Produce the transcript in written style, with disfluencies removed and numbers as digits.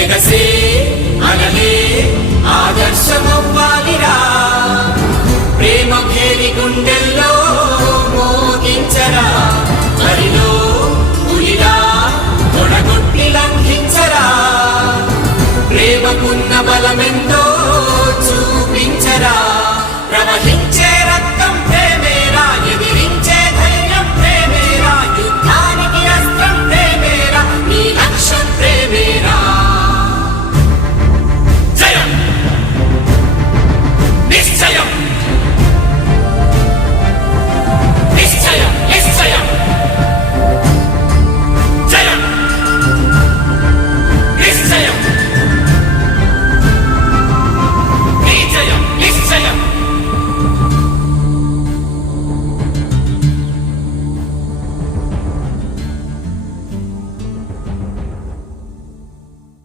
ఎగసే అనలే ఆదర్శమవ్వాలిరా ప్రేమ భేరి గుండెల్లో మోగించరా మరిలో పులిలా తొడగొట్టి లంఘించరా ప్రేమకున్న